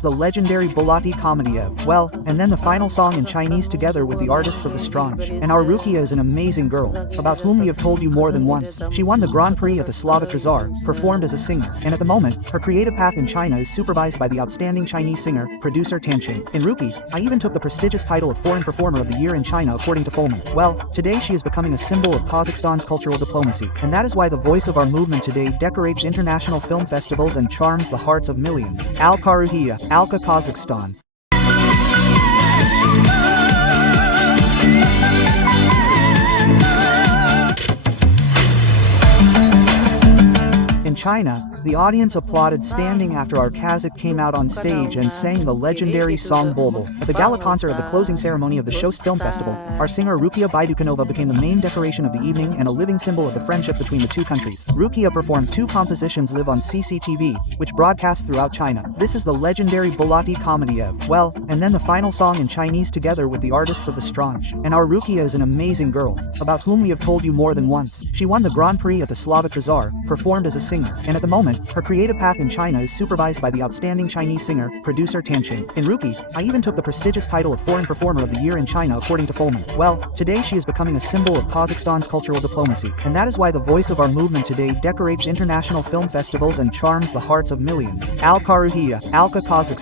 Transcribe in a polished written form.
the legendary Bulati Komedeev. Well, and then the final song in Chinese together with the artists of the Strange. And our Rukia is an amazing girl, about whom we have told you more than once. She won the Grand Prix at the Slavic Bazaar, performed as a singer, and at the moment, her creative path in China is supervised by the outstanding Chinese singer, producer Tan Qing. In Rookie, I even took the prestigious title of Foreign Performer of the Year in China according to Fulman. Well, today she is becoming a symbol of Kazakhstan's cultural diplomacy, and that is why the voice of our movement today decorates international film festivals and charms the hearts of millions. Alka Rukia, Alka Kazakhstan. In China, the audience applauded standing after our Kazakh came out on stage and sang the legendary song Bulbul. At the gala concert of the closing ceremony of the Shost Film Festival, our singer Rukia Baidukanova became the main decoration of the evening and a living symbol of the friendship between the two countries. Rukia performed two compositions live on CCTV, which broadcast throughout China. This is the legendary Bulati Komedeev. Well, and then the final song in Chinese together with the artists of the Strange. And our Rukia is an amazing girl, about whom we have told you more than once. She won the Grand Prix at the Slavic Bazaar, performed as a singer, and at the moment, her creative path in China is supervised by the outstanding Chinese singer, producer Tan Qing. In Rookie, I even took the prestigious title of Foreign Performer of the Year in China according to Fulman. Well, today she is becoming a symbol of Kazakhstan's cultural diplomacy, and that is why the voice of our movement today decorates international film festivals and charms the hearts of millions. Alka Rukia, Alka Kazakhstan.